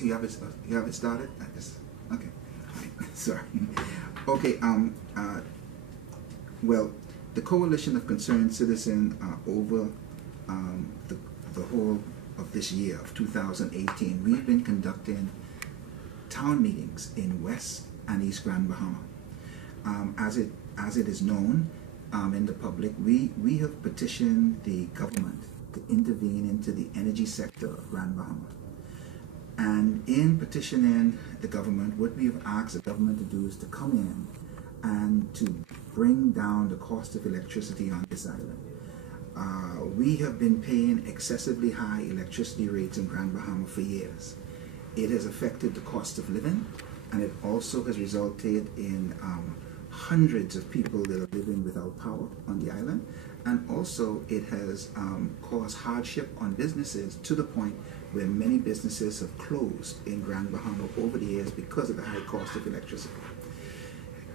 You have it started? Okay. Sorry. Okay. Well, the Coalition of Concerned Citizens over the whole of this year of 2018, we've been conducting town meetings in West and East Grand Bahama. As it is known in the public, we have petitioned the government to intervene into the energy sector of Grand Bahama. And in petitioning the government, what we have asked the government to do is to come in and to bring down the cost of electricity on this island. We have been paying excessively high electricity rates in Grand Bahama for years. It has affected the cost of living, and it also has resulted in hundreds of people that are living without power on the island, and also it has caused hardship on businesses to the point where many businesses have closed in Grand Bahama over the years because of the high cost of electricity.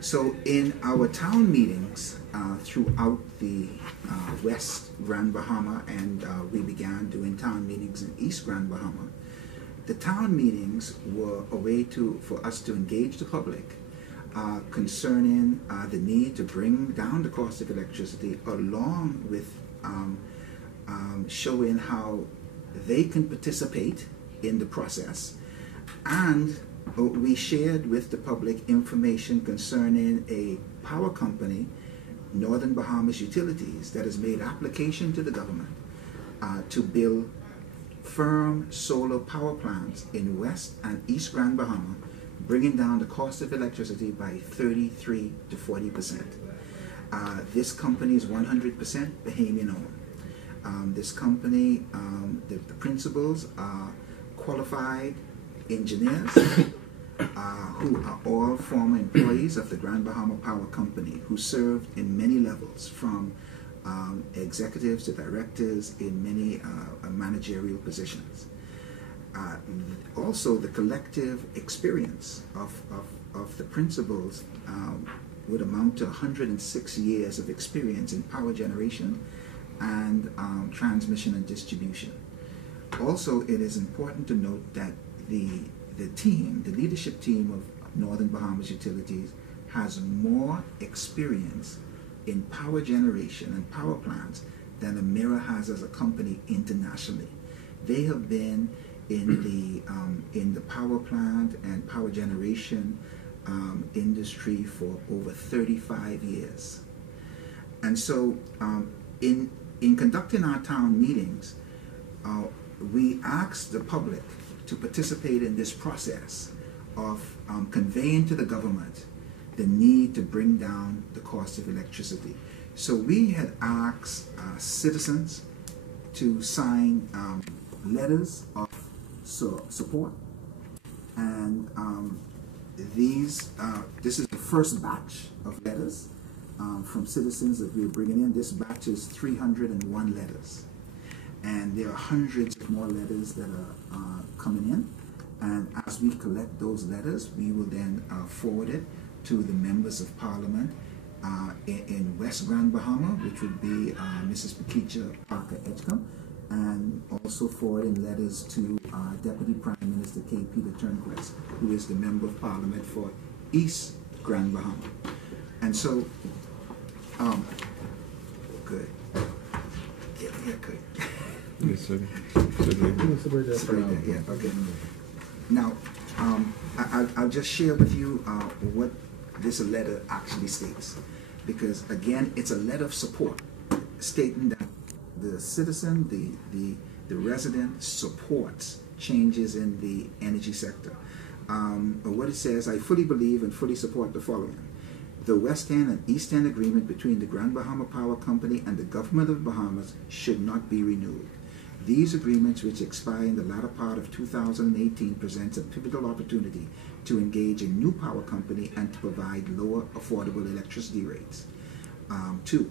So in our town meetings throughout the West Grand Bahama, and we began doing town meetings in East Grand Bahama, the town meetings were a way for us to engage the public concerning the need to bring down the cost of electricity, along with showing how they can participate in the process. And we shared with the public information concerning a power company, Northern Bahamas Utilities, that has made application to the government to build firm solar power plants in West and East Grand Bahama, bringing down the cost of electricity by 33 to 40%. This company is 100% Bahamian owned. This company, the principals are qualified engineers who are all former employees of the Grand Bahama Power Company, who served in many levels, from executives to directors in many managerial positions. Also, the collective experience of the principals would amount to 106 years of experience in power generation and transmission and distribution. Also, it is important to note that the leadership team of Northern Bahamas Utilities has more experience in power generation and power plants than Emera has as a company internationally. They have been in the power plant and power generation industry for over 35 years. And so in conducting our town meetings, we asked the public to participate in this process of conveying to the government the need to bring down the cost of electricity. So we had asked citizens to sign letters of support, and this is the first batch of letters from citizens that we're bringing in. This batch is 301 letters, and there are hundreds of more letters that are coming in, and as we collect those letters, we will then forward it to the members of parliament in West Grand Bahama, which would be Mrs. Pakecha Parker Edgecombe, and also forwarding letters to Deputy Prime Minister K. Peter Turnquist, who is the Member of Parliament for East Grand Bahama. And so, good. Yeah, good. Yes, sir. Yeah, okay. Now, I'll just share with you what this letter actually states, because again, it's a letter of support stating that the citizen, the resident, supports changes in the energy sector. What it says: I fully believe and fully support the following. The West End and East End agreement between the Grand Bahama Power Company and the government of the Bahamas should not be renewed. These agreements, which expire in the latter part of 2018, presents a pivotal opportunity to engage a new power company and to provide lower affordable electricity rates. Two,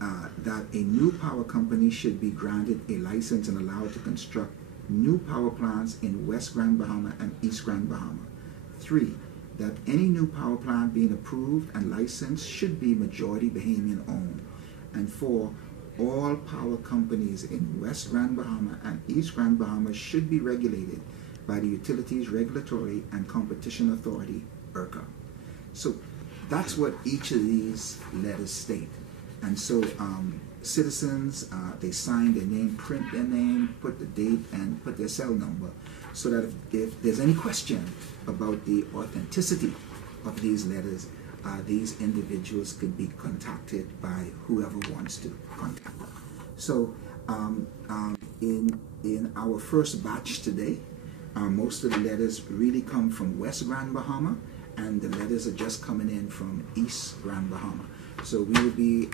that a new power company should be granted a license and allowed to construct new power plants in West Grand Bahama and East Grand Bahama. Three, that any new power plant being approved and licensed should be majority Bahamian owned. And four, all power companies in West Grand Bahama and East Grand Bahama should be regulated by the Utilities Regulatory and Competition Authority, ERCA. So that's what each of these letters state. And so citizens, they sign their name, print their name, put the date, and put their cell number, so that if there's any question about the authenticity of these letters, these individuals could be contacted by whoever wants to contact them. So in our first batch today, most of the letters really come from West Grand Bahama, and the letters are just coming in from East Grand Bahama. So we will be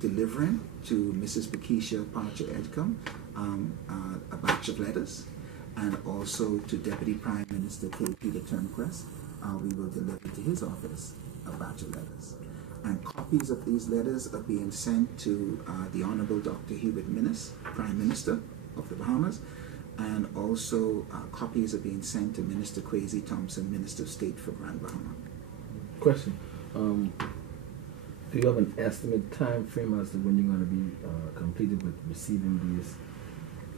delivering to Mrs. Pakeisha Parcher Edgecombe a batch of letters, and also to Deputy Prime Minister K. Peter Turnquest, we will deliver to his office a batch of letters. And copies of these letters are being sent to the Honorable Dr. Hubert Minnis, Prime Minister of the Bahamas, and also copies are being sent to Minister Kwesi Thompson, Minister of State for Grand Bahama. Question. Do you have an estimate time frame as to when you're going to be completed with receiving these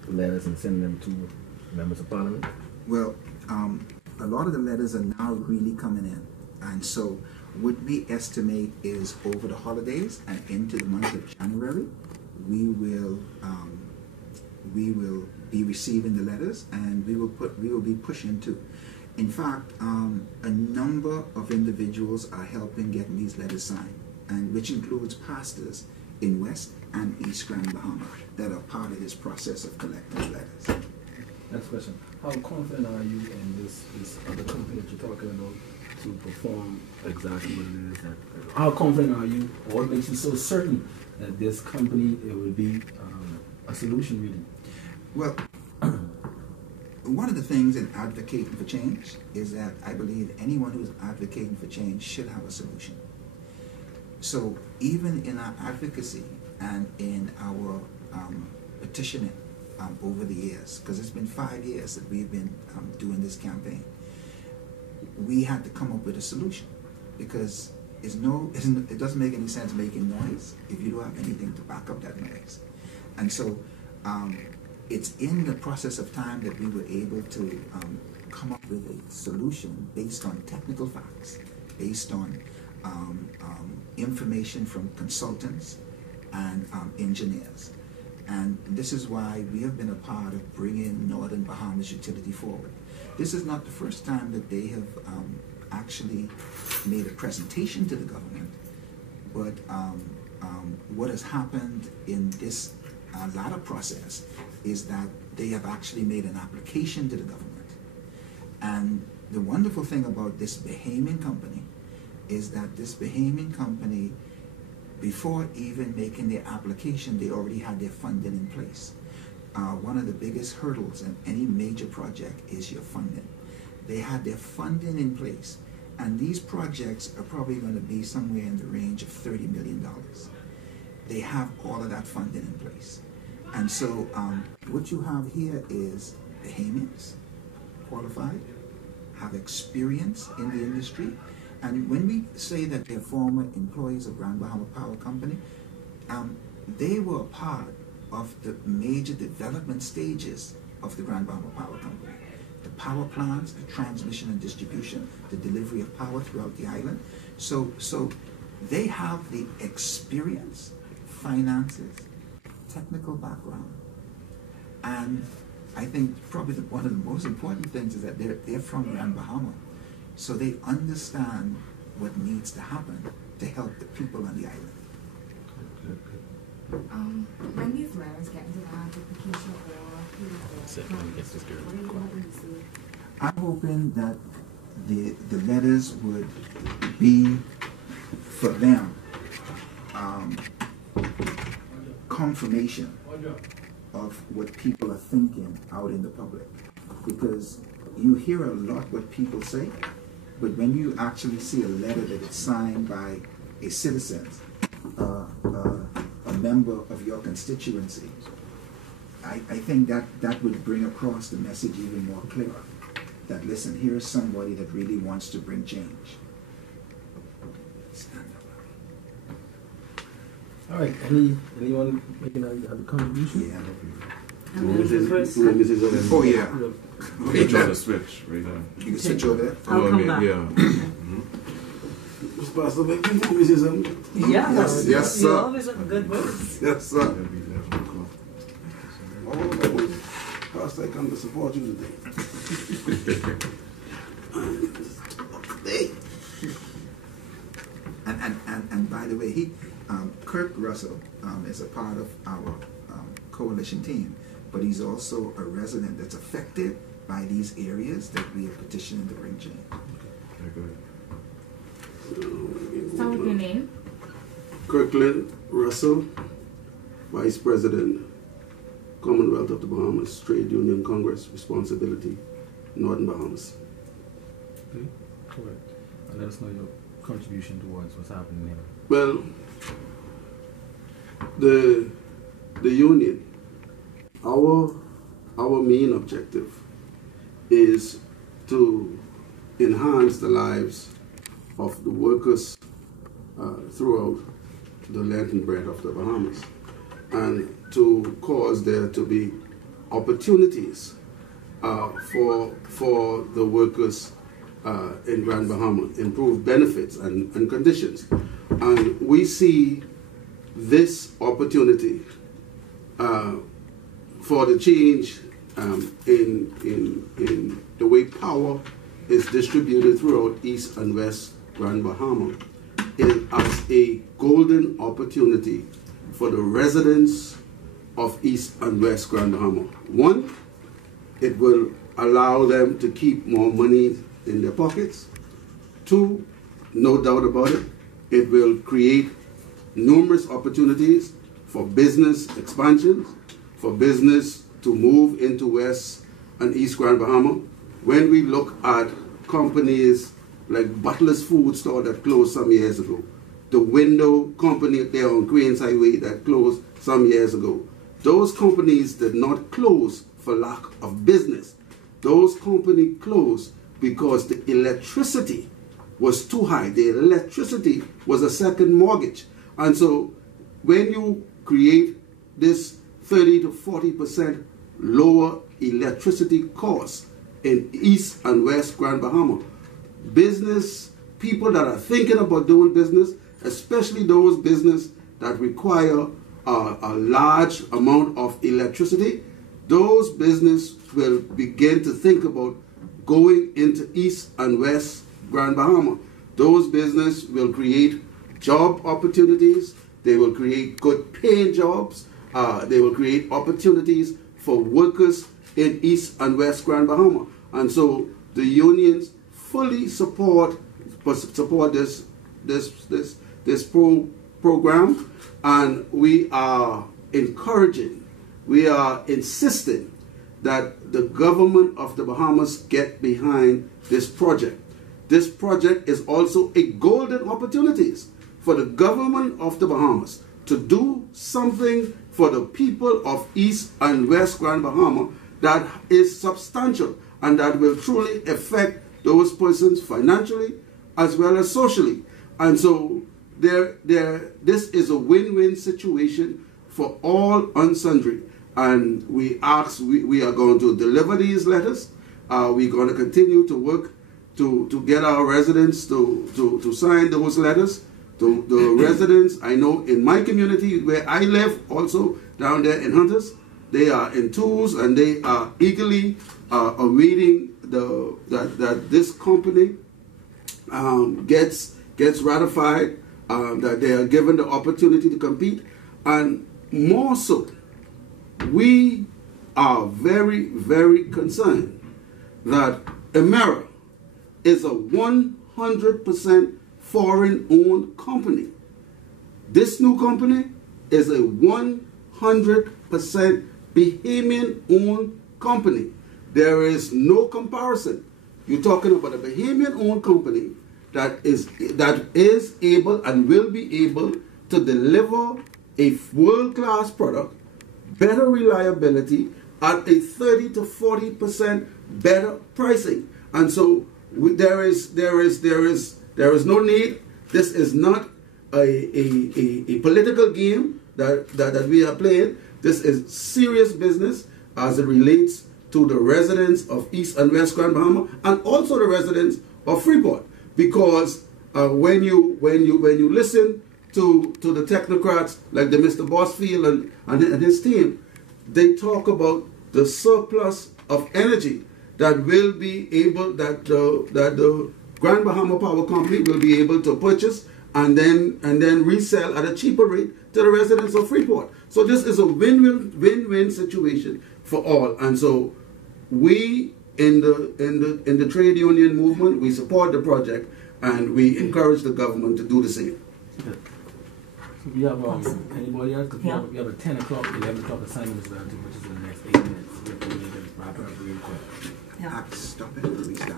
letters and sending them to members of Parliament? Well, a lot of the letters are now really coming in, and so what we estimate is over the holidays and into the month of January, we will be receiving the letters, and we will be pushing to. In fact, a number of individuals are helping getting these letters signed, and which includes pastors in West and East Grand Bahama that are part of this process of collecting letters. Next question. How confident are you in this other company that you're talking about to perform exactly what it is? How confident are you, or what makes you so certain that this company, it will be a solution really? Well, one of the things in advocating for change is that I believe anyone who's advocating for change should have a solution. So even in our advocacy and in our petitioning over the years, because it's been 5 years that we've been doing this campaign, we had to come up with a solution, because it doesn't make any sense making noise if you don't have anything to back up that noise. And so it's in the process of time that we were able to come up with a solution based on technical facts, based on information from consultants and engineers. And this is why we have been a part of bringing Northern Bahamas Utility forward. This is not the first time that they have actually made a presentation to the government, but what has happened in this latter process is that they have actually made an application to the government. And the wonderful thing about this Bahamian company is that this Bahamian company, before even making their application, they already had their funding in place. One of the biggest hurdles in any major project is your funding. They had their funding in place, and these projects are probably going to be somewhere in the range of $30 million. They have all of that funding in place. And so what you have here is Bahamians, qualified, have experience in the industry. And when we say that they're former employees of Grand Bahama Power Company, they were a part of the major development stages of the Grand Bahama Power Company. The power plants, the transmission and distribution, the delivery of power throughout the island. So they have the experience, finances, technical background. And I think probably one of the most important things is that they're from Grand Bahama. So they understand what needs to happen to help the people on the island. When these letters get into the hands of Pakeisha or what are you hoping to see? I'm hoping that the letters would be for them confirmation of what people are thinking out in the public. Because you hear a lot what people say, but when you actually see a letter that is signed by a citizen, a member of your constituency, I think that would bring across the message even more clearer. That listen, here is somebody that really wants to bring change. Stand up. All right. Anyone making a contribution? Yeah. Oh yeah. You try to switch right now. You can switch over there. I'll come back. Yeah. Pastor, make me Mrs. Yeah, Yes, yes, you sir. always have good words. Yes, sir. Pastor, I come to support you today. And by the way, Kirk Russell is a part of our coalition team, but he's also a resident that's affected by these areas that we are petitioning to bring change. Okay, go ahead. Start with your name. Kirkland Russell, Vice President, Commonwealth of the Bahamas, Trade Union Congress, Responsibility, Northern Bahamas. Okay. Correct. And let us know your contribution towards what's happening here. Well, the union, our main objective is to enhance the lives of the workers throughout the length and breadth of the Bahamas, and to cause there to be opportunities for the workers in Grand Bahama, improve benefits and conditions. And we see this opportunity for the change in the way power is distributed throughout East and West Grand Bahama as a golden opportunity for the residents of East and West Grand Bahama. One, it will allow them to keep more money in their pockets. Two, no doubt about it, it will create numerous opportunities for business expansions, for business to move into West and East Grand Bahama. When we look at companies like Butler's Food Store that closed some years ago, the Window Company there on Queens Highway that closed some years ago, those companies did not close for lack of business. Those companies closed because the electricity was too high. The electricity was a second mortgage. And so when you create this 30 to 40% lower electricity costs in East and West Grand Bahama, business people that are thinking about doing business, especially those business that require a large amount of electricity, those business will begin to think about going into East and West Grand Bahama. Those business will create job opportunities. They will create good paying jobs. They will create opportunities for workers in East and West Grand Bahama. And so the unions fully support this program, and we are encouraging, we are insisting that the government of the Bahamas get behind this project. This project is also a golden opportunity for the government of the Bahamas to do something for the people of East and West Grand Bahama that is substantial and that will truly affect those persons financially as well as socially. And so this is a win-win situation for all and sundry. And we are going to deliver these letters. We're going to continue to work to get our residents to sign those letters. The residents, I know in my community where I live, also down there in Hunters, they are enthused and they are eagerly awaiting that this company gets ratified, that they are given the opportunity to compete. And more so, we are very, very concerned that Emera is a 100% foreign-owned company. This new company is a 100% Bahamian-owned company. There is no comparison. You're talking about a Bahamian-owned company that is able and will be able to deliver a world-class product, better reliability, at a 30 to 40% better pricing. And so there is no need. This is not a political game that we are playing. This is serious business. as it relates to the residents of East and West Grand Bahama and also the residents of Freeport. Because when you listen to the technocrats like the Mr. Bosfield and his team, they talk about the surplus of energy that will be able, that the Grand Bahama Power Company will be able to purchase and then resell at a cheaper rate to the residents of Freeport. So this is a win-win situation for all. And so we in the trade union movement, we support the project and we encourage the government to do the same. So we have anybody else? Because we have a 10 o'clock, 11 o'clock assignment as well, which is in the next 8 minutes. We have to make it wrap up really quick. Yeah. Stop it, restart.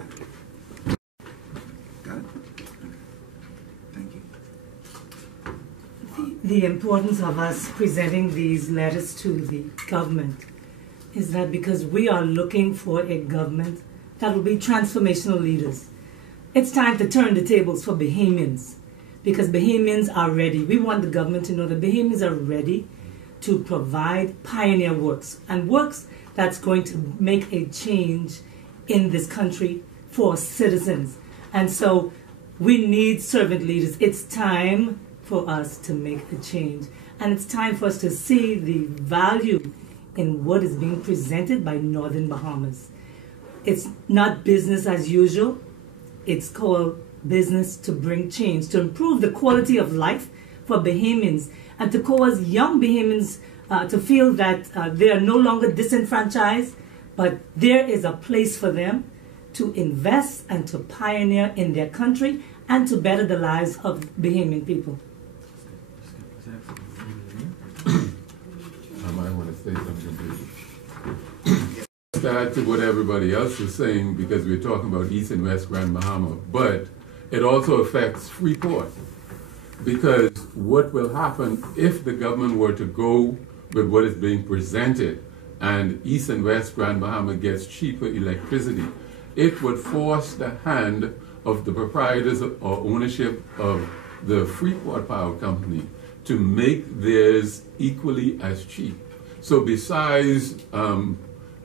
Got it? Thank you. The importance of us presenting these letters to the government is that because we are looking for a government that will be transformational leaders. It's time to turn the tables for Bahamians because Bahamians are ready. We want the government to know that Bahamians are ready to provide pioneer works and works that's going to make a change in this country for citizens. And so we need servant leaders. It's time for us to make a change. And it's time for us to see the value in what is being presented by Northern Bahamas. It's not business as usual. It's called business to bring change, to improve the quality of life for Bahamians and to cause young Bahamians to feel that they are no longer disenfranchised, but there is a place for them to invest and to pioneer in their country and to better the lives of Bahamian people. I might want to say something too. To add to what everybody else was saying, because we're talking about East and West Grand Bahama, but it also affects Freeport. Because what will happen if the government were to go with what is being presented and East and West Grand Bahama gets cheaper electricity, it would force the hand of the proprietors or ownership of the Freeport Power Company to make theirs equally as cheap. So besides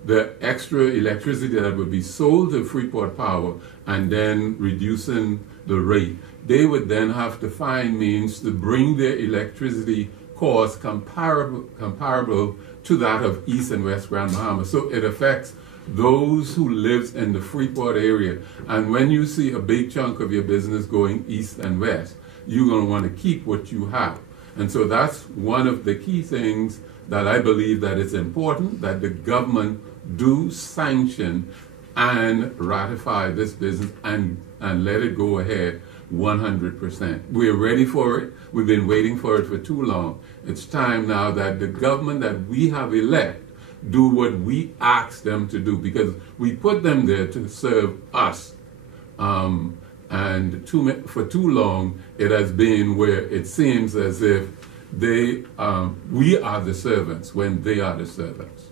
the extra electricity that would be sold to Freeport Power and then reducing the rate, they would then have to find means to bring their electricity costs comparable to that of East and West Grand Bahama. So it affects those who live in the Freeport area. And when you see a big chunk of your business going east and west, you're going to want to keep what you have. And so that's one of the key things that I believe that it's important that the government do sanction and ratify this business and let it go ahead 100%. We're ready for it. We've been waiting for it for too long. It's time now that the government that we have elected do what we ask them to do, because we put them there to serve us. And for too long, it has been where it seems as if we are the servants when they are the servants.